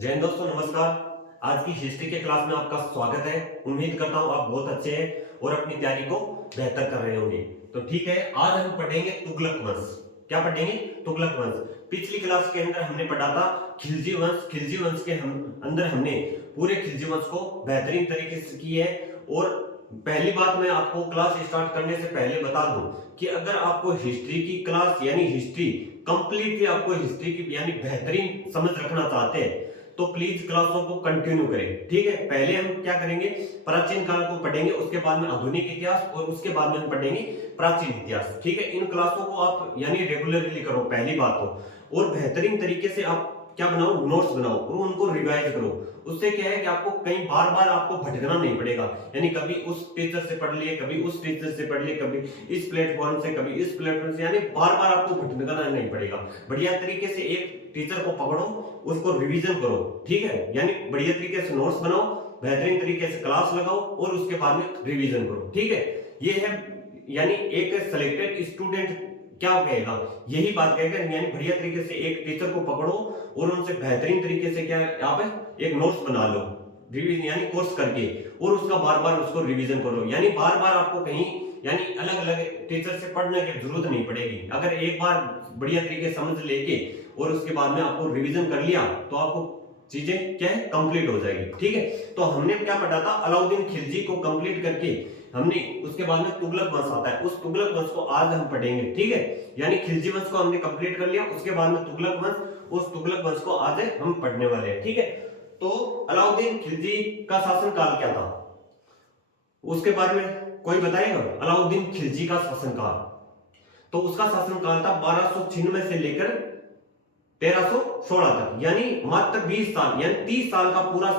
जय हिंद दोस्तों, नमस्कार। आज की हिस्ट्री के क्लास में आपका स्वागत है। उम्मीद करता हूँ आप बहुत अच्छे हैं और अपनी तैयारी को बेहतर कर रहे होंगे। तो ठीक है, आज हम पढ़ेंगे तुगलक वंश। क्या पढ़ेंगे? तुगलक वंश। पिछली क्लास के अंदर हमने पढ़ा था खिलजी वंश। खिलजी वंश के अंदर हमने पूरे खिलजी वंश को बेहतरीन तरीके से की है। और पहली बात, मैं आपको क्लास स्टार्ट करने से पहले बता दूं कि अगर आपको हिस्ट्री की क्लास यानी हिस्ट्री कंप्लीटली, आपको हिस्ट्री की यानी बेहतरीन समझ रखना चाहते हैं तो प्लीज क्लासों को कंटिन्यू करें। ठीक है, पहले हम क्या करेंगे, प्राचीन काल को पढ़ेंगे, उसके बाद में आधुनिक इतिहास और उसके बाद में हम पढ़ेंगे प्राचीन इतिहास। ठीक है, इन क्लासों को आप यानी रेगुलरली करो, पहली बात हो। और बेहतरीन तरीके से आप क्या बनाओ, नोट्स बनाओ और उनको रिवाइज करो। उससे क्या है कि आपको कहीं बार बार आपको भटकना नहीं पड़ेगा। यानी कभी उस टीचर से पढ़ लिए, कभी उस टीचर से पढ़ लिए, कभी इस प्लेटफॉर्म से, कभी इस प्लेटफॉर्म से, यानी बार बार आपको भटकना नहीं पड़ेगा। बढ़िया तरीके से एक टीचर को पकड़ो, उसको रिवीजन करो। ठीक है, यानी बढ़िया तरीके से नोट्स बनाओ, बेहतरीन तरीके से क्लास लगाओ और उसके बाद में रिवीजन करो। ठीक है, ये है यानी एक सिलेक्टेड स्टूडेंट क्या कहेगा, यही बात कहेगा। यानी बढ़िया तरीके से एक टीचर को पकड़ो और उनसे बेहतरीन तरीके से क्या आप एक नोट्स बना लो, रिवीजन यानी कोर्स करके, और उसका बार बार उसको रिवीजन करो। यानी बार बार आपको कहीं यानी अलग अलग टीचर से पढ़ने की जरूरत नहीं पड़ेगी। अगर एक बार बढ़िया तरीके से समझ लेके और उसके बाद में आपको रिवीजन कर लिया तो आपको चीजें क्या है, कंप्लीट हो जाएगी। ठीक है, तो हमने क्या पढ़ा था, अलाउद्दीन खिलजी को कंप्लीट करके हमने उसके बाद में तुगलक वंश आता है, उस तुगलक वंश को आज हम पढ़ेंगे। ठीक है, यानी खिलजी वंश को हमने कंप्लीट कर लिया, उसके बाद में तुगलक वंश, उस तुगलक वंश को आज हम पढ़ने वाले हैं। ठीक है, तो अलाउद्दीन खिलजी का शासन काल क्या था उसके बारे में कोई बताएगा? अलाउद्दीन खिलजी का शासन काल, तो उसका शासन काल था 1296 से लेकर 1316 तक, यानी मात्र 20 साल, यानी 30 साल का पूरा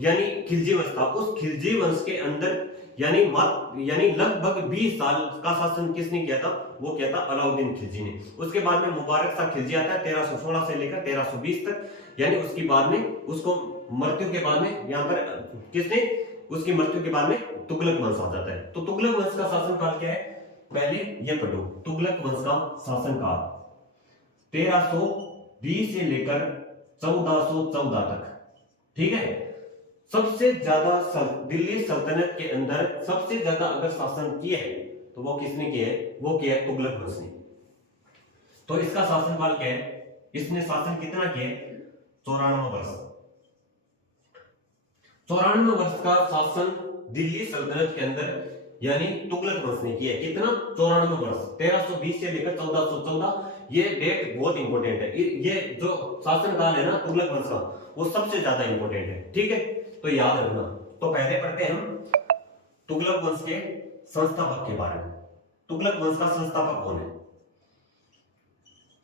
यानी खिलजी वंश था। उस खिलजी वंश के अंदर यानी लगभग 20 साल का शासन किसने किया था? वो किया था अलाउद्दीन खिलजी ने। उसके बाद में मुबारक शाह खिलजी आता है 1316 से लेकर 1320 तक, यानी उसकी बाद में उसको मृत्यु के बाद में यहाँ पर किसने, उसकी मृत्यु के बाद में तुगलक वंश आ जाता है। तो तुगलक वंश का शासन काल क्या है, पहले ये पढ़ो। तुगलक वंश का शासन काल 1320 से लेकर 1414 तक। ठीक है, सबसे ज्यादा दिल्ली सल्तनत के अंदर सबसे ज्यादा अगर शासन किया है तो वो किसने किया है? वो किया है तुगलक वंश ने। तो इसका शासनकाल क्या है? इसने शासन कितना किया है? 94 वर्ष। 94 वर्ष का शासन दिल्ली सल्तनत के अंदर यानी तुगलक वंश ने किया है। कितना? 94 वर्ष, 1320 से लेकर 1414। ये डेट बहुत इंपॉर्टेंट है। ये जो शासन काल है ना तुगलक वंश का, वो सबसे ज्यादा इंपॉर्टेंट है। ठीक है, तो याद रखना। तो पहले पढ़ते हैं हम तुगलक वंश के संस्थापक के बारे में। तुगलक वंश का संस्थापक कौन है?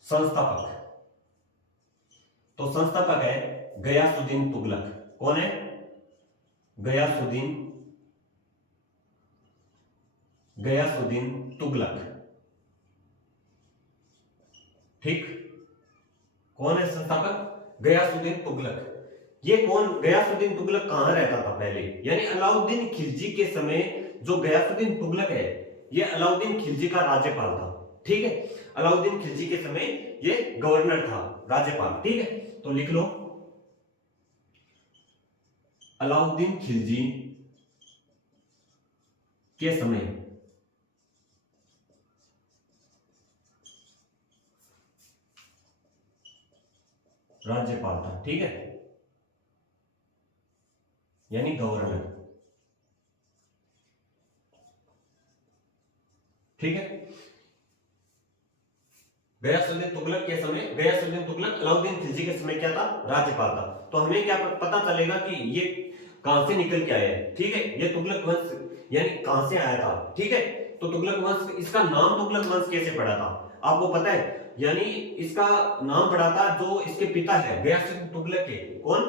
संस्थापक, तो संस्थापक है गयासुद्दीन तुगलक। कौन है? गयासुद्दीन, गयासुद्दीन तुगलक। ठीक, कौन है संस्थापक? गयासुद्दीन तुगलक। ये कौन, गयासुद्दीन तुगलक कहां रहता था पहले? यानी अलाउद्दीन खिलजी के समय जो गयासुद्दीन तुगलक है, ये अलाउद्दीन खिलजी का राज्यपाल था। ठीक है, अलाउद्दीन खिलजी के समय ये गवर्नर था, राज्यपाल। ठीक है, तो लिख लो अलाउद्दीन खिलजी के समय राज्यपाल था। ठीक है, यानी गवर्नर। ठीक है, गयासुद्दीन तुगलक के समय, गयासुद्दीन तुगलक अलाउद्दीन खिलजी के समय क्या था? राज्यपाल था। तो हमें क्या पता चलेगा कि ये कहां से निकल के आया है? ठीक है, ये तुगलक वंश यानी कहां से आया था? ठीक है, तो तुगलक वंश, इसका नाम तुगलक वंश कैसे पड़ा था आपको पता है? यानी इसका नाम पड़ा था जो इसके पिता है गयासुद्दीन तुगलक के, कौन,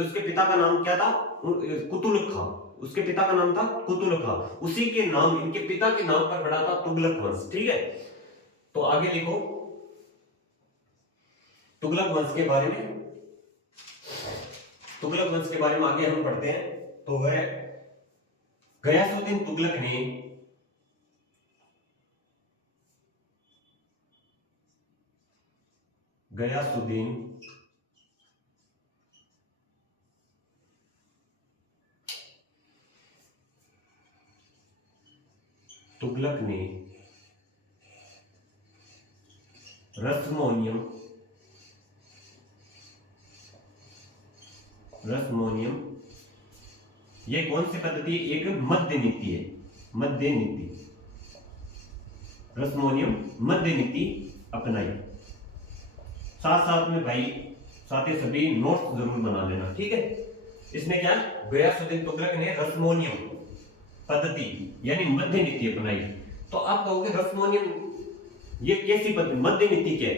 उसके पिता का नाम क्या था? कुतुलुक खां। उसके पिता का नाम था कुतुलुक खां, उसी के नाम, इनके पिता के नाम पर पड़ा था तुगलक वंश। ठीक है, तो आगे लिखो तुगलक वंश के बारे में। तुगलक वंश के बारे में आगे हम पढ़ते हैं। तो वह गयासुद्दीन तुगलक ने गयासुद्दीन तुगलक ने रस्मोनियम ये कौन सी पद्धति? एक मध्य नीति है, मध्य नीति, रस्मोनियम मध्य नीति अपनाई। साथ साथ में भाई साथ ही सभी नोट्स जरूर बना लेना, ठीक है। इसने क्या, गयासुद्दीन तुगलक ने रस्मोनियम पद्धति यानी मध्य नीति अपनाई। तो आप कहोगे रस्मोनियम ये कैसी पद्धति, मध्य नीति क्या है?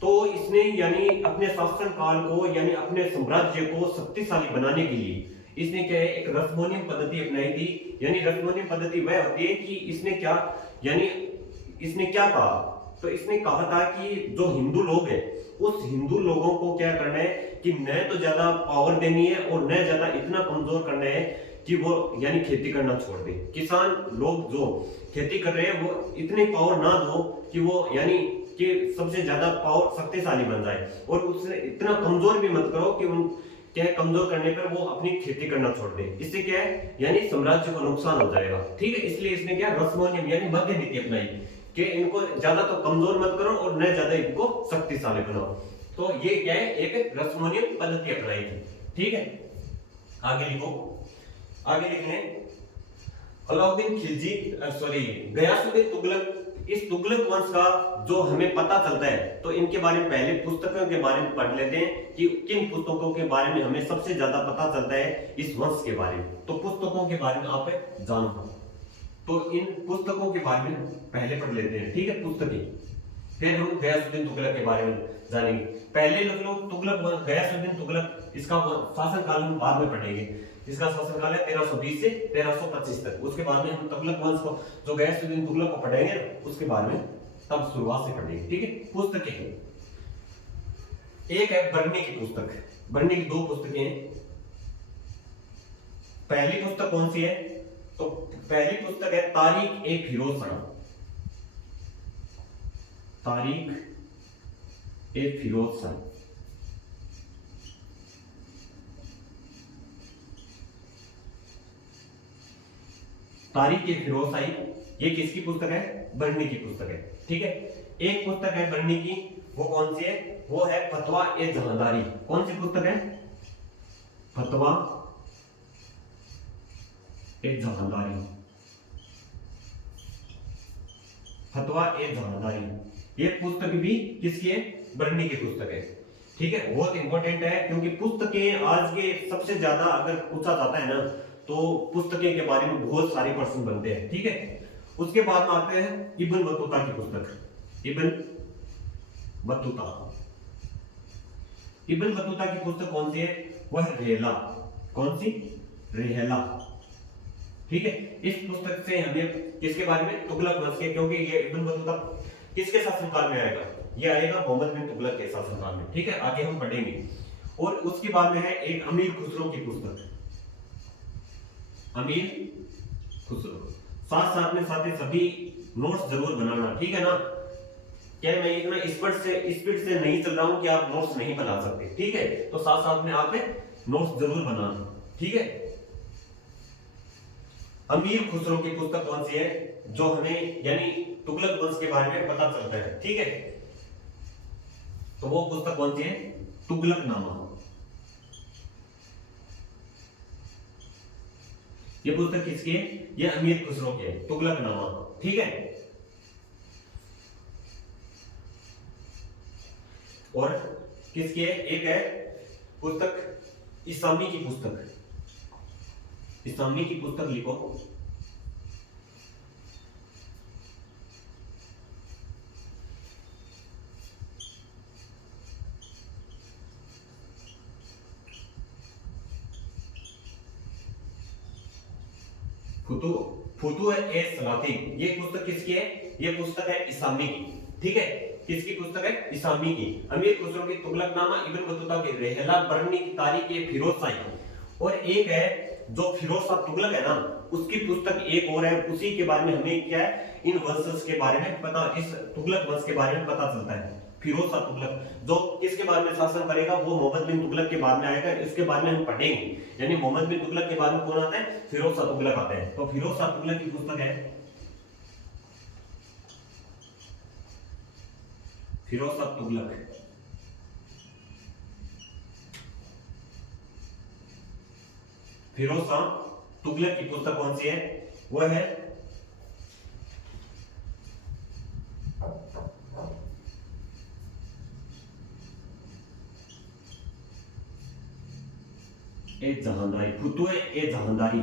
तो इसने यानी अपने शासन काल को यानी अपने साम्राज्य को शक्तिशाली बनाने के लिए इसने क्या है, एक रस्मोनियम पद्धति अपनाई थी। यानी रस्मोनियम पद्धति वह होती है कि इसने क्या यानी इसने क्या कहा, तो इसने कहा था कि जो हिंदू लोग हैं उस हिंदू लोगों को क्या करना है कि न तो ज्यादा पावर देनी है और न ज्यादा इतना कमजोर करना है कि वो यानी खेती करना छोड़ दे। किसान लोग जो खेती कर रहे हैं वो इतनी पावर ना दो कि वो यानी कि सबसे ज्यादा पावर शक्तिशाली बन जाए, और उससे इतना कमजोर भी मत करो कि उन क्या है, कमजोर करने पर वो अपनी खेती करना छोड़ दे। इससे क्या है यानी साम्राज्य को नुकसान हो जाएगा, ठीक है। इसलिए इसने क्या रस्मोनियम यानी मध्य नीति अपनाई कि इनको ज्यादा तो कमजोर मत करो और न ज्यादा इनको शक्तिशाली बनाओ। तो ये क्या है, एक रस्मोनियम पद्धति अपनाई थी, ठीक है। आगे लिखो, आगे लिखने अलाउद्दीन खिलजी गयासुद्दीन तुगलक, इस तुगलक वंश का जो हमें पता चलता है तो इनके बारे में पहले पुस्तकों के बारे में पढ़ लेते हैं कि किन पुस्तकों के बारे में हमें सबसे ज्यादा पता चलता है इस वंश के बारे में। तो पुस्तकों के बारे में आप जानो, तो इन पुस्तकों के बारे में पहले पढ़ लेते हैं, ठीक है, पुस्तकें। फिर हम गयासुद्दीन तुगलक के बारे में जानेंगे। पहले लोग तुगलक गयासुद्दीन तुगलक इसका शासनकाल हम बाद में पढ़ेंगे। इसका शासनकाल है 1320 से 1325 तक। उसके बाद में हम तुगलक वंश को जो गयासुद्दीन तुगलक को पढ़ेंगे उसके बारे में तब शुरुआत से पढ़ेंगे, ठीक है। पुस्तकें, एक है बर्नी की पुस्तक, बर्नी की दो पुस्तकें हैं। पहली पुस्तक कौन सी है, तो पहली पुस्तक है तारीख ए फिरोज शाह, तारीख ए फिरोज शाह। तारीख ए फिरोज शाही, ये किसकी पुस्तक है, बर्नी की पुस्तक है, ठीक है। एक पुस्तक है बर्नी की, वो कौन सी है, वो है फतवा ए जहांदारी। कौन सी पुस्तक है, फतवा ए जहांदारी, फतवा ए जहांदारी। ये पुस्तक भी किसकी है, बर्नी की पुस्तक है, ठीक है। बहुत इंपॉर्टेंट है क्योंकि पुस्तकें आज के सबसे ज्यादा अगर पूछा जाता है ना तो पुस्तकें के बारे में बहुत सारे प्रश्न बनते हैं, ठीक है। उसके बाद में आते हैं इब्न बतूता की पुस्तक, इब्न बतूता। इब्न बतूता की पुस्तक कौन सी है, वह रेहला। कौन सी, रेहला, ठीक है। इस पुस्तक से हमें किसके बारे में, तुगलक वंश के, क्योंकि ये इब्न बतूता किसके शासनकाल में आएगा, ये आएगा मोहम्मद बिन तुगलक के शासनकाल में, ठीक है। आगे हम पढ़ेंगे। और उसके बाद में है एक अमीर खुसरो की पुस्तक, अमीर खुसरो। साथ साथ में साथ ही सभी नोट्स जरूर बनाना, ठीक है ना। क्या मैं इतना स्पीड से नहीं चल रहा हूं कि आप नोट्स नहीं बना सकते, ठीक है। तो साथ साथ में आप नोट्स जरूर बनाना, ठीक है। अमीर खुसरो की पुस्तक कौन सी है, जो हमें यानी तुगलक वंश के बारे में पता चलता है, ठीक है। तो वो पुस्तक कौन सी है, तुगलकनामा। ये पुस्तक किसकी है, ये अमीर खुसरो की है, तुगलकनामा, ठीक है। और किसकी है, एक है पुस्तक इस्लामी की पुस्तक, इस्लामी की पुस्तक लिखो। फुतूह ए सलाती, ये पुस्तक किसकी है, ये पुस्तक है इस्लामी की, ठीक है। किसकी पुस्तक है, इस्लामी की। अमीर खुसरो की तुगलकनामा, इब्न बतूता की रेहला, बर्नी की तारीख ए फिरोज शाही। और एक है जो फिरोज शाह तुगलक है ना, उसकी पुस्तक एक और है, उसी के बारे में हमें क्या है, इन वंशज के बारे में पता, इस तुगलक वंश के बारे में पता चलता है। फिरोज शाह तुगलक जो किसके बारे में शासन करेगा, वो मोहम्मद बिन तुगलक के बाद में आएगा, इसके बारे में हम पढ़ेंगे। यानी मोहम्मद बिन तुगलक के बाद में कौन आता है, फिरोज शाह तुगलक आता है। तो फिरोज शाह तुगलक की पुस्तक है फिरोज शाह तुगलक। फिरोज शाह तुगलक की पुस्तक कौन सी है? वो है ए जहांदारी, फुतुए ए जहांदारी।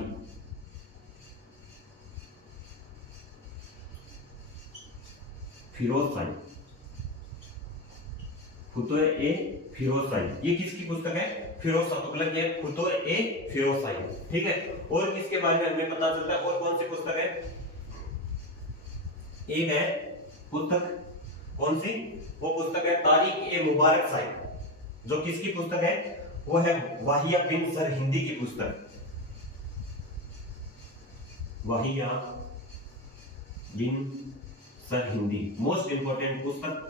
फिरोज शाही, फुतुए ए फिरोज शाही, ये किसकी पुस्तक है? फिरोज शाह तुगलक के फुतुए ए फिरोज शाही। ठीक है, और किसके बारे में हमें पता चलता है? और कौन सी पुस्तक है? एक है पुस्तक, कौन सी? वो पुस्तक है तारिक ए मुबारक शाही। जो किसकी पुस्तक है? वो है वाहिया बिन सरहिंदी की पुस्तक। वाहिया बिन सरहिंदी, मोस्ट इंपोर्टेंट पुस्तक।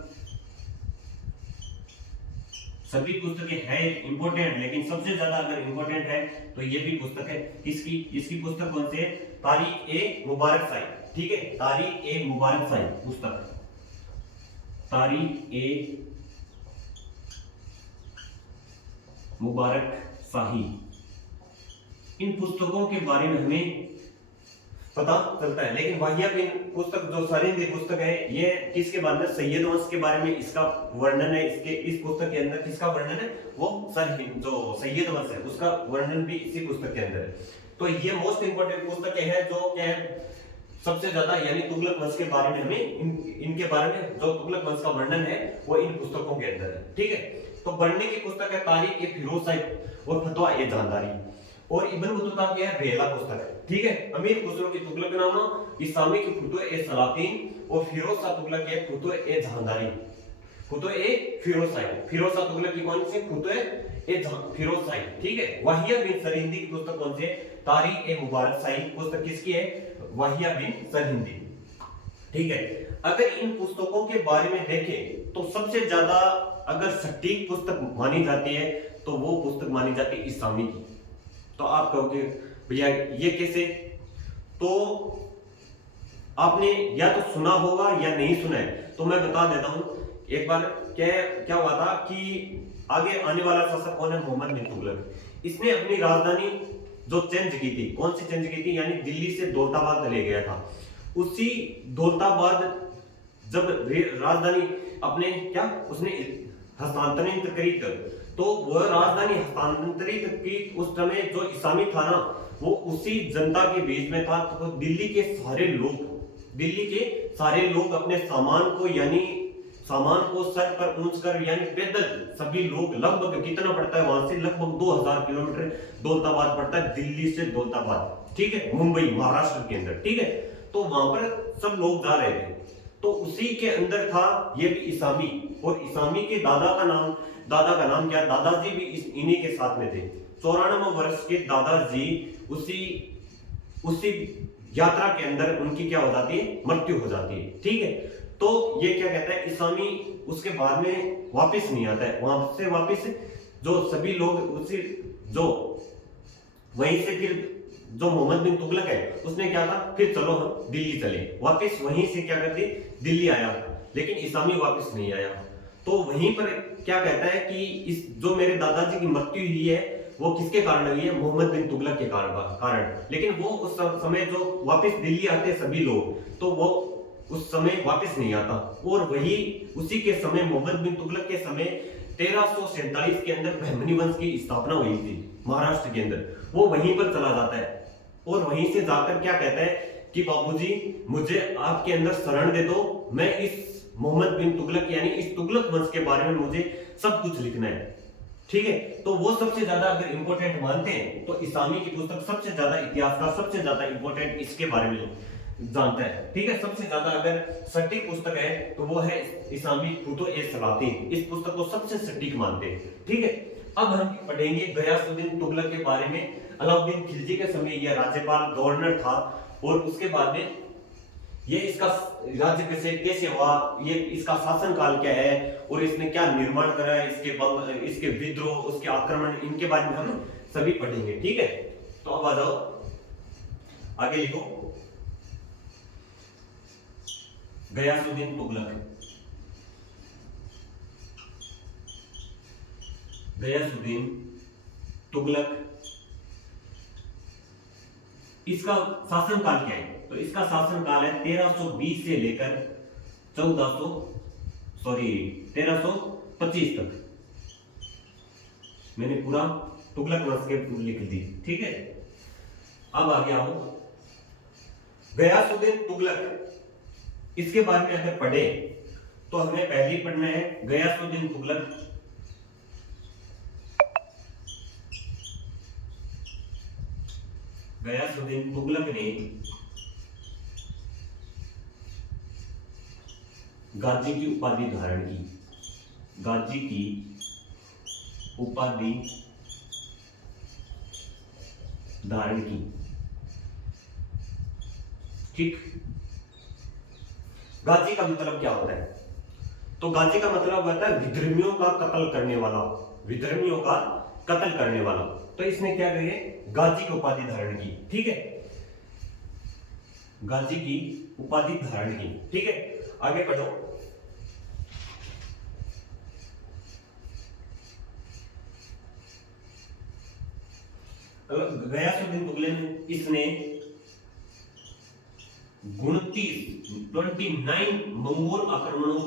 सभी पुस्तकें है इंपोर्टेंट, लेकिन सबसे ज्यादा अगर इंपोर्टेंट है तो ये भी पुस्तक है। इसकी इसकी पुस्तक कौन सी है? तारिक ए मुबारक शाही। ठीक है, तारिक ए मुबारक शाही पुस्तक, तारिक ए मुबारक शाही। इन पुस्तकों के बारे में हमें पता चलता है। लेकिन वाहिया बिन पुस्तक जो सरहिंदी पुस्तक है, ये किसके बारे में? सैयद वंश के बारे में इसका वर्णन है। इसके इस पुस्तक के अंदर किसका वर्णन है? वो सरहिंद जो सैयद वंश है उसका वर्णन भी इसी पुस्तक के अंदर है। तो ये मोस्ट इंपोर्टेंट पुस्तक है जो क्या है सबसे ज्यादा, यानी तुगलक वंश के बारे में हमें इनके बारे में जो तुगलक वंश का वर्णन है वो इन पुस्तकों के अंदर है। ठीक है, तो पढ़ने की पुस्तक है तारिक ए फिरोज शाही और फतवा ए जहांदारी। और इब्न बतूता की है बेला पुस्तक है। ठीक है, अमीर खुसरो की तुगलकनामा, इस्लामी की फुतुए ए सलातीन और फिरोज शाह तुगलक के फुतुए ए जहांदारी। फुतुए ए फिरोज शाही, फिरोज शाह तुगलक की कौन सी? फुतुए ए फिरोज शाही। ठीक है, वाहिया बिन सरहिंदी की पुस्तक कौन सी है? तारिक ए मुबारक शाही पुस्तक किसकी है? वाहिया बिन सरहिंदी। ठीक है, अगर इन पुस्तकों के बारे में देखें तो सबसे ज्यादा अगर सटीक पुस्तक मानी जाती है तो वो पुस्तक मानी जाती है इस्लामी की। तो आप कहोगे भैया ये कैसे? तो आपने या तो सुना होगा या नहीं सुना है, तो मैं बता देता हूं। एक बार क्या हुआ था कि आगे आने वाला शासक कौन है? मोहम्मद बिन तुगलक। इसने अपनी राजधानी जो चेंज की थी, कौन सी चेंज की थी? यानी दिल्ली से दौलताबाद ले गया था। उसी दौलताबाद जब राजधानी अपने क्या उसने हस्तांतरित करी, तो वह राजधानी हस्तांतरित की उस समय जो इस्लामी था ना, वो उसी जनता के बीच में था। तो दिल्ली के सारे लोग अपने सामान को सर पर ऊंच कर, यानी पैदल सभी लोग, लगभग कितना पड़ता है वहां से? लगभग 2000 किलोमीटर दौलताबाद पड़ता है, दिल्ली से दौलताबाद। ठीक है, मुंबई महाराष्ट्र के अंदर। ठीक है, तो वहां पर सब लोग जा रहे थे, तो उसी के अंदर था ये भी इसामी। और इसामी के दादा का नाम क्या? दादाजी भी इन्हीं के साथ में थे। 94 वर्ष के दादाजी उसी यात्रा के अंदर उनकी क्या हो जाती है? मृत्यु हो जाती है। ठीक है, तो ये क्या कहता है? इसामी उसके बाद में वापस नहीं आता है, वहां से वापस जो सभी लोग उसी जो वहीं से फिर जो मोहम्मद बिन तुगलक है उसने क्या था? फिर चलो हम दिल्ली चले, वापस वहीं से क्या करते? दिल्ली आया, लेकिन इस्लामी वापस नहीं आया। तो वहीं पर क्या कहता है कि इस जो मेरे दादाजी की मृत्यु हुई है वो किसके कारण हुई है? मोहम्मद बिन तुगलक के कारण। लेकिन वो उस समय जो वापस दिल्ली आते सभी लोग, तो वो उस समय वापस नहीं आता। और वही उसी के समय मोहम्मद बिन तुगलक के समय 1347 के अंदर बहमनी वंश की स्थापना हुई थी महाराष्ट्र के अंदर। वो वहीं पर चला जाता है और वहीं से जाकर क्या कहता है कि बाबूजी मुझे आपके अंदर शरण दे दो, मैं इस मोहम्मद बिन तुगलक यानी इस तुगलक वंश के बारे में मुझे सब कुछ लिखना है। ठीक है, तो वो सबसे ज्यादा अगर इंपॉर्टेंट मानते हैं तो इस्लामी की पुस्तक सबसे ज्यादा इतिहास का सबसे ज्यादा इंपॉर्टेंट इसके बारे में जानता है। ठीक है, सबसे ज्यादा अगर सटीक पुस्तक है तो वो है इस्लामी फुतुह ए सलातीन। इस पुस्तक को सबसे सटीक मानते हैं। ठीक है, अब हम पढ़ेंगे गयासुद्दीन तुगलक के बारे में। अलाउद्दीन खिलजी के समय यह राज्यपाल गवर्नर था और उसके बाद में ये इसका राज्य कैसे हुआ, ये इसका शासन काल क्या है और इसने क्या निर्माण करा है, इसके विद्रोह, उसके आक्रमण, इनके बारे में हम सभी पढ़ेंगे। ठीक है, तो अब आ जाओ आगे लिखो। गयासुद्दीन तुगलक, गयासुद्दीन तुगलक, इसका शासनकाल क्या है? तो इसका शासनकाल है 1320 से लेकर 1325 तक। मैंने पूरा तुगलक वंश के लिख दी, ठीक है। अब आगे आओ, गयासुद्दीन तुगलक, इसके बारे में अगर पढ़े तो हमें पहले ही पढ़ना है गयासुद्दीन तुगलक। गयासुद्दीन तुगलक ने गाजी की उपाधि धारण की, गाजी की उपाधि धारण की, ठीक। गाजी का मतलब क्या होता है? तो गाजी का मतलब होता है विधर्मियों का कत्ल करने वाला, विधर्मियों का कत्ल करने वाला। तो इसने क्या कही, गाजी की उपाधि धारण की, ठीक है, गाजी की उपाधि धारण की, ठीक है। आगे पढ़ो, गयासुद्दीन तुगलक इसने 29 मंगोल आक्रमणों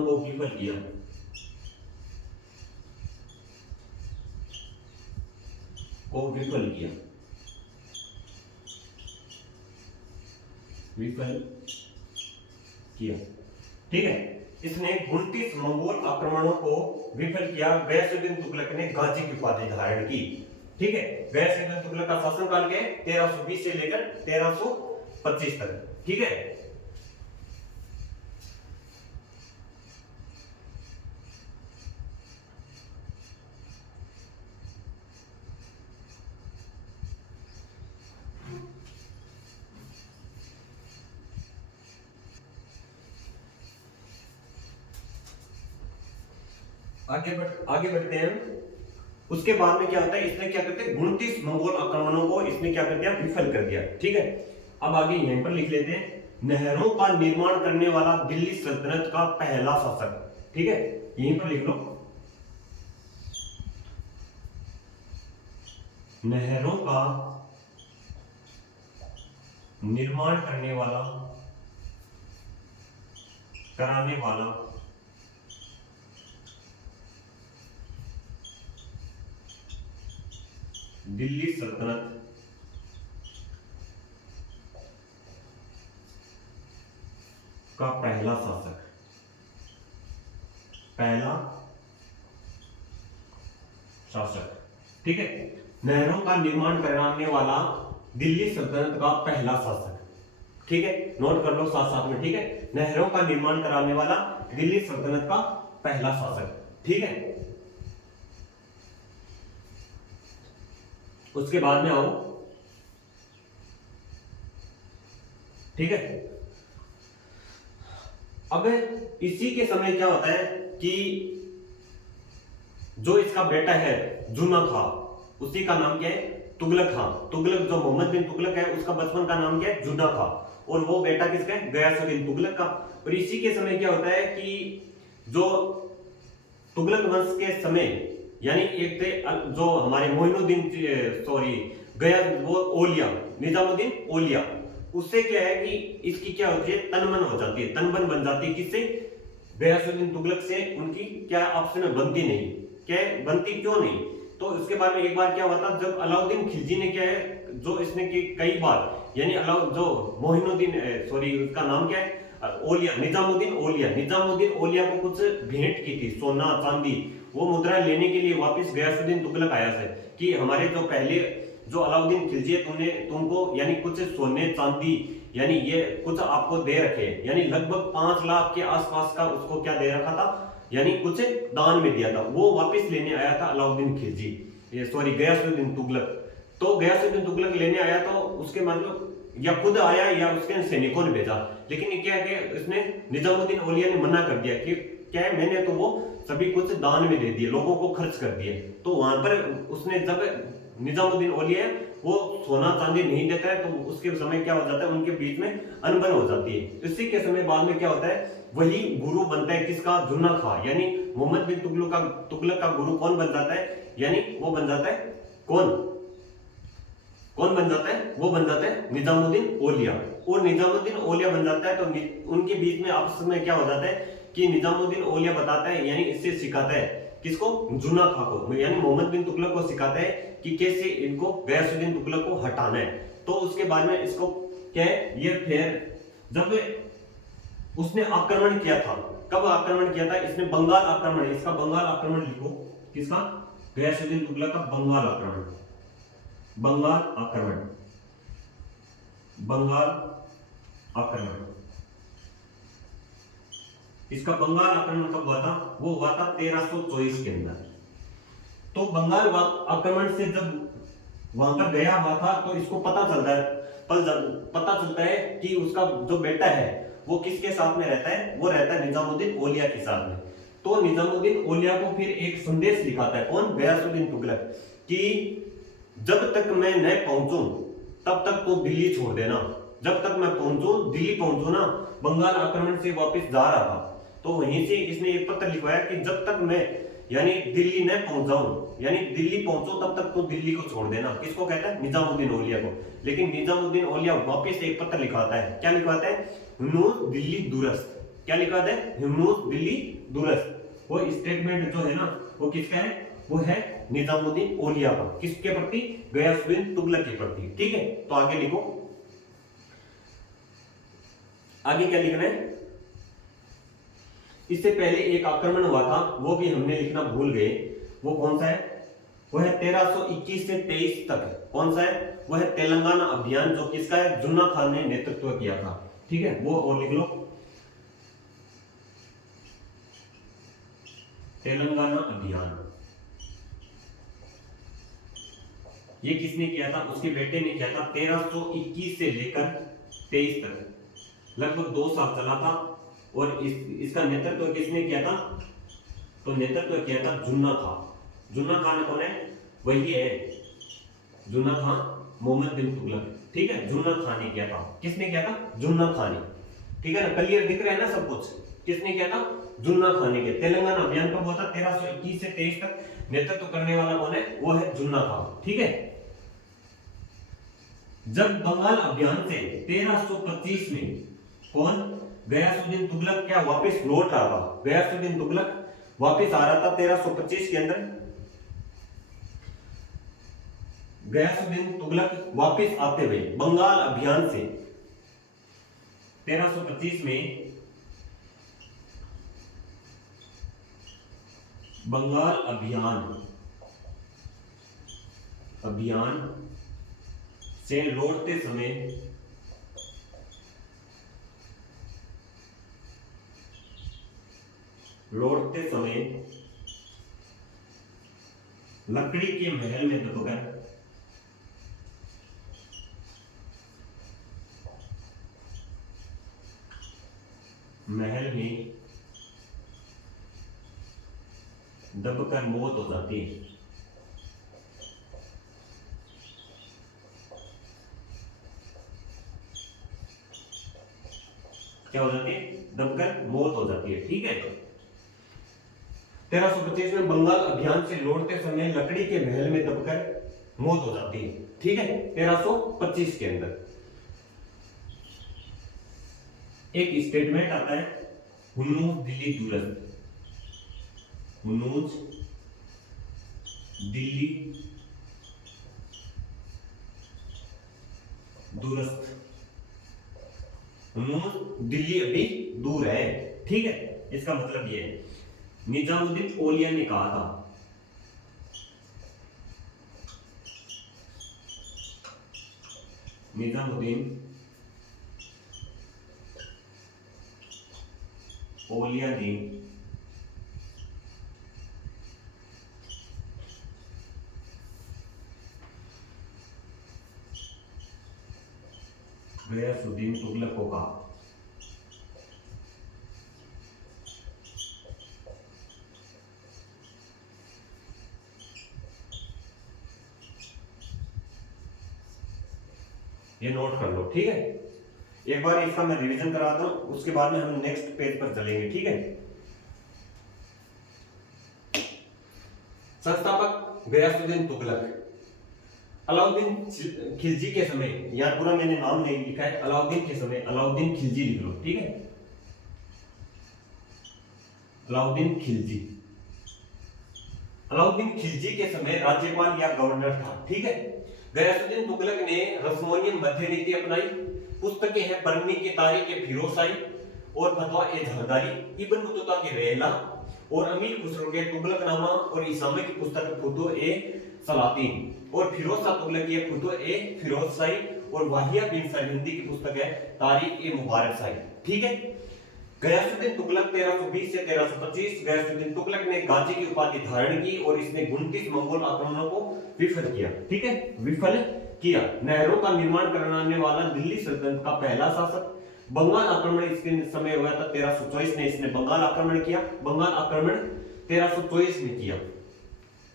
को विफल किया, विफल किया, ठीक है। इसने 29 मंगोल आक्रमणों को विफल किया। गयासुद्दीन तुगलक ने गाजी की उपाधि धारण की, ठीक है। गयासुद्दीन तुगलक का शासनकाल क्या है? 1320 से लेकर 1325 तक, ठीक है। आगे बढ़ते हैं। उसके बाद में क्या होता है, इसने क्या करते हैं 29 मंगोल आक्रमणों को इसने क्या कर दिया, विफल कर दिया, ठीक है। अब आगे यहीं पर लिख लेते हैं, नहरों का निर्माण करने वाला दिल्ली सल्तनत का पहला शासक, ठीक है, यहीं पर लिख लो, नहरों का निर्माण कराने वाला दिल्ली सल्तनत का पहला शासक, ठीक है। नहरों का निर्माण कराने वाला दिल्ली सल्तनत का पहला शासक, ठीक है, नोट कर लो साथ साथ में, ठीक है। नहरों का निर्माण कराने वाला दिल्ली सल्तनत का पहला शासक, ठीक है। उसके बाद में आओ, ठीक है। अब इसी के समय क्या होता है कि जो इसका बेटा है जुना खां, उसी का नाम क्या है, तुगलक खां। तुगलक जो मोहम्मद बिन तुगलक है, उसका बचपन का नाम क्या है, जुना खां, और वो बेटा किसका है, गयासुद्दीन तुगलक का। और इसी के समय क्या होता है कि जो तुगलक वंश के समय, यानी एक थे जो हमारे मोइनुद्दीन, सॉरी गया, वो ओलिया, निजामुद्दीन ओलिया, उससे क्या है कि इसकी क्या होती है, तनमन हो जाती है, तनबन बन जाती है, किससे, गयासुद्दीन तुगलक से उनकी क्या आपस में बनती नहीं, क्या बनती क्यों नहीं। तो इसके बाद में एक बार क्या हुआ था, जब अलाउद्दीन खिलजी ने क्या है, जो इसने कई बार, यानी जो मोइनुद्दीन, सॉरी उसका नाम क्या है, ओलिया, निजामुद्दीन ओलिया को कुछ भेंट की थी, सोना चांदी, वो मुद्रा लेने के लिए वापस गयासुद्दीन तुगलक आया था कि हमारे जो पहले जो अलाउद्दीन खिलजी है, तुमको यानी कुछ सोने चांदी, यानी ये कुछ आपको दे रखे, यानी लगभग 5 लाख के आसपास का उसको क्या दे रखा था, यानी कुछ दान में दिया था, वो वापस लेने आया था अलाउद्दीन खिलजी, ये सॉरी गयासुद्दीन तुगलक। तो गयासुद्दीन तुगलक लेने आया, तो उसके मतलब या खुद आया या उसके सैनिकों ने भेजा, लेकिन क्या है कि उसने निजामुद्दीन औलिया ने मना कर दिया कि क्या है, मैंने तो वो सभी कुछ दान में दे दिए, लोगों को खर्च कर दिए। तो वहां पर उसने जब निजामुद्दीन औलिया वो सोना चांदी नहीं देता है, तो उसके समय क्या हो जाता है, उनके बीच में अनबन हो जाती है। इसी के समय बाद में क्या होता है, वही गुरु बनता है किसका, जुन्ना खां, यानी मोहम्मद बिन तुगलक का गुरु कौन बन जाता है, यानी वो बन जाता है कौन कौन बन जाता है, वो बन जाता है निजामुद्दीन औलिया। और निजामुद्दीन औलिया बन जाता है तो उनके बीच में आपस में क्या हो जाता है कि निजामुद्दीन औलिया बताता है, यानी इससे सिखाता है किसको, जुन्ना खां को, यानी मोहम्मद बिन तुगलक को सिखाता है कि कैसे इनको गयासुद्दीन तुगलक को हटाना है। तो उसके बाद में इसको क्या है, ये फिर जब उसने आक्रमण किया था, कब आक्रमण किया था, इसने बंगाल आक्रमण, इसका बंगाल आक्रमण लिखो, किसका, गयासुद्दीन तुगलक का बंगाल आक्रमण, बंगाल आक्रमण, बंगाल आक्रमण। इसका बंगाल आक्रमण कब हुआ था, वो हुआ था 1324 के अंदर। तो बंगाल आक्रमण से जब वहां पर गया हुआ था तो इसको पता चलता है कि उसका जो बेटा है वो किसके साथ में रहता है, वो रहता है निजामुद्दीन औलिया के साथ में। तो निजामुद्दीन औलिया को फिर एक संदेश लिखाता है कौन, गयासुद्दीन तुगलक, कि जब तक मैं न पहुंचूं तब तक तो दिल्ली छोड़ देना, जब तक मैं पहुंचूं, दिल्ली पहुंचू ना, बंगाल आक्रमण से वापस जा रहा था तो वहीं से इसने एक पत्र लिखवाया कि जब तक मैं यानी दिल्ली न पहुंच जाऊं, यानी दिल्ली पहुंचो तब तक तो दिल्ली को छोड़ देना, किसको कहता है, निजामुद्दीन औलिया को। लेकिन निजामुद्दीन औलिया वापस एक पत्र लिखवाता है, क्या लिखवाता है, हिमनूज दिल्ली दुरस्त, क्या लिखवाता है, हिमनूज दिल्ली दुरस्त। वो स्टेटमेंट जो है ना वो किसका है, वो है निजामुद्दीन औलिया का, किसके प्रति, गयासुद्दीन तुगलक के प्रति। ठीक है, तो आगे लिखो, आगे क्या लिखना है, इससे पहले एक आक्रमण हुआ था वो भी हमने लिखना भूल गए, वो कौन सा है, वो है 1321 से 23 तक, कौन सा है, वो है तेलंगाना अभियान, जो किसका है, जुन्ना खान ने नेतृत्व किया था। ठीक है, वो और लिख लो, तेलंगाना अभियान, ये किसने किया था, उसके बेटे ने किया था। 1321 से लेकर 23 तक लगभग 2 साल चला था। और इसका नेतृत्व किसने किया था, तो नेतृत्व किया था जुन्ना खां। जुन्ना खान कौन है, वही है जुन्ना खां, मोहम्मद बिन तुगलक। ठीक है, जुन्ना खान ने किया था, किसने किया था, जुन्ना खान ने। ठीक है ना, क्लियर दिख रहा है ना सब कुछ, किसने किया था, जुन्ना खान ने किया। तेलंगाना अभियान कब हुआ था, 1321 से 23 तक, नेतृत्व करने वाला कौन है, वो है जुन्ना खान। ठीक है, जब बंगाल अभियान से 1325 में कौन, गयासुद्दीन तुगलक क्या वापस लौट रहा था, गयासुद्दीन तुगलक वापस आ रहा था 1325 के अंदर, गयासुद्दीन तुगलक वापस आते हुए बंगाल अभियान से 1325 में बंगाल अभियान से लौटते समय लकड़ी के महल में दबकर मौत हो जाती है। क्या हो जाती है, दबकर मौत हो जाती है। ठीक है, 1325 में बंगाल अभियान से लौटते समय लकड़ी के महल में दबकर मौत हो जाती है। ठीक है, 1325 के अंदर एक स्टेटमेंट आता है, हुन्नूज दिल्ली दुरस्त, हुन्नूज दिल्ली दुरस्त, हुन्नूज दिल्ली अभी दूर है। ठीक है, इसका मतलब ये है, निजामुद्दीन औलिया ने कहा था, निजामुद्दीन औलिया ने गयासुद्दीन तुगलक को कहा, ये नोट कर लो, ठीक है। एक बार इसका मैं रिवीजन कराता हूं, उसके बाद में हम नेक्स्ट पेज पर चलेंगे, ठीक है। संस्थापक गयासुद्दीन तुगलक। अलाउद्दीन खिलजी के समय, यार पूरा मैंने नाम नहीं लिखा है, अलाउद्दीन के समय अलाउद्दीन खिलजी लिख लो, ठीक है। अलाउद्दीन खिलजी, अलाउद्दीन खिलजी के समय राज्यपाल या गवर्नर था, ठीक है। गयासुद्दीन तुगलक ने रस्मोनियन मध्य नीति अपनाई। पुस्तकें हैं बरनी की तारीख ए फिरोजशाही और फतवा ए जरदारी, इब्न बतूता की रेहला और अमीर खुसरो के तुगलकनामा और इसामे की पुस्तक फुतुह ए सलातीन और फिरोज शाह तुगलक की फुतुह ए फिरोजशाही और वाहिया बिन सरहिंदी की पुस्तक है तारीख ए मुबारक शाही, ठीक है। गयासुद्दीन तुगलक 1320 से 1325। गयासुद्दीन तुगलक ने गाजी की उपाधि धारण की और इसने 29 मंगोल आक्रमणों को विफल किया, ठीक है, विफल किया। नहरों का निर्माण कराने वाला दिल्ली सल्तनत का पहला शासक। बंगाल आक्रमण इसके समय हुआ था 1324 में, इसने बंगाल आक्रमण किया। बंगाल आक्रमण 1324 में किया,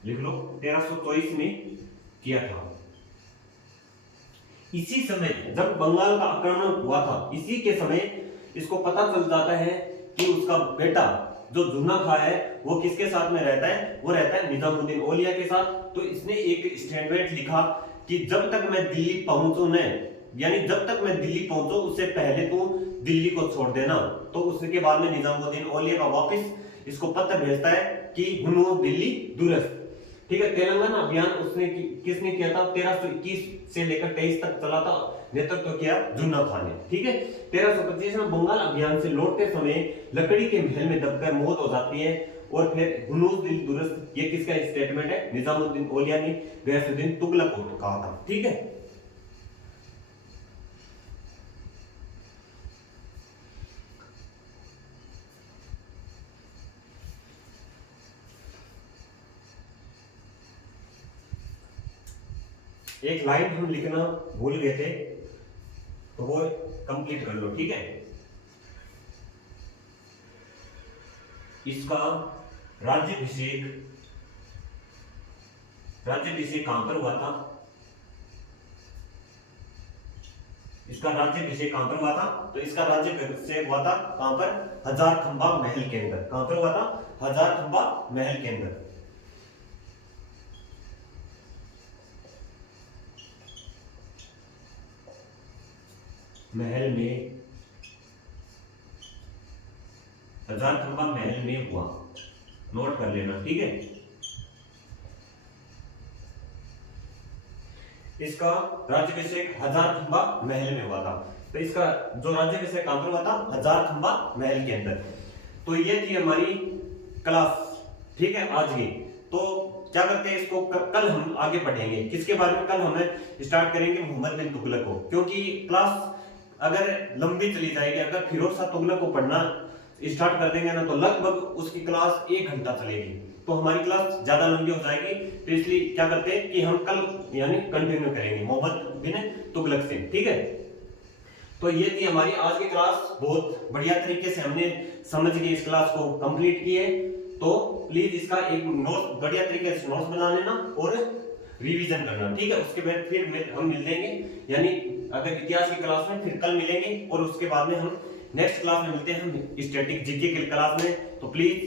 लिख लो 1324 में किया था। इसी समय जब बंगाल का आक्रमण हुआ था, इसी के समय इसको पता चल जाता है कि उसका बेटा जो जुन्ना खां है वो किसके साथ में रहता है, वो रहता है निजामुद्दीन औलिया के साथ। तो इसने एक स्टेटमेंट लिखा कि जब तक मैं दिल्ली पहुंचूं न, यानी जब तक मैं दिल्ली पहुंचूं उससे पहले तू दिल्ली को छोड़ देना। तो उसके बाद में निजामुद्दीन औलिया का वापस इसको पत्र भेजता है कि हुनो दिल्ली दुरस्त, ठीक है। तेलंगाना अभियान उसने किसने किया था, 1321 से लेकर 23 तक चला था, नेतृत्व किया जुन्ना खान ने, ठीक है। 1325 में बंगाल अभियान से लौटते समय लकड़ी के महल में दबकर मौत हो जाती है और फिर हुनूस दिल दुरस्त, ये किसका स्टेटमेंट है, निजामुद्दीन औलिया ने गयासुद्दीन तुगलक को कहा था, ठीक है। एक लाइन हम लिखना भूल गए थे, तो वो कंप्लीट कर लो, ठीक है। इसका राज्याभिषेक कहां पर हुआ था, इसका राज्याभिषेक कहां पर हुआ था, तो इसका राज्याभिषेक हुआ था कहां पर, हजारखंबा महल के अंदर। कहां पर हुआ था, हजारखंबा महल के अंदर। महल में, हजारखंबा महल में हुआ, नोट कर लेना, ठीक है। इसका राज्याभिषेक हजारखंबा महल में हुआ था। तो इसका जो राज्याभिषेक कहां पर हुआ था, हजारखंबा महल के अंदर। तो ये थी हमारी क्लास, ठीक है, आज की। तो क्या करते हैं, इसको कल हम आगे पढ़ेंगे। किसके बारे में, कल हमें स्टार्ट करेंगे मोहम्मद बिन तुगलक को, क्योंकि क्लास अगर लंबी चली जाएगी, अगर फिरोज शाह तुगलक को पढ़ना स्टार्ट कर देंगे ना, तो लगभग उसकी क्लास 1 घंटा चलेगी, तो हमारी क्लास ज्यादा लंबी हो जाएगी। तो इसलिए क्या करते हैं कि हम कल यानी कंटिन्यू करेंगे मोहम्मद बिन तुगलक से, ठीक है। तो ये थी हमारी आज की क्लास, बहुत बढ़िया तरीके से हमने समझ के इस क्लास को कंप्लीट किए। तो प्लीज इसका एक नोट बढ़िया तरीके से नोट्स बना लेना और रिवीजन करना, ठीक है। उसके बाद फिर हम मिल लेंगे, यानी अगर इतिहास की क्लास में फिर कल मिलेंगे, और उसके बाद में हम नेक्स्ट क्लास में मिलते हैं हम स्टैटिक जीके की क्लास में। तो प्लीज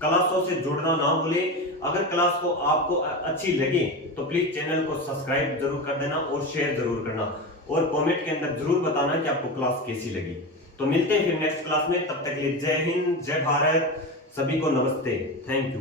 क्लासों से जुड़ना ना भूले। अगर क्लास को आपको अच्छी लगे तो प्लीज चैनल को सब्सक्राइब जरूर कर देना और शेयर जरूर करना, और कमेंट के अंदर जरूर बताना कि आपको क्लास कैसी लगी। तो मिलते हैं फिर नेक्स्ट क्लास में, तब तक के लिए जय हिंद, जय भारत, सभी को नमस्ते, थैंक यू।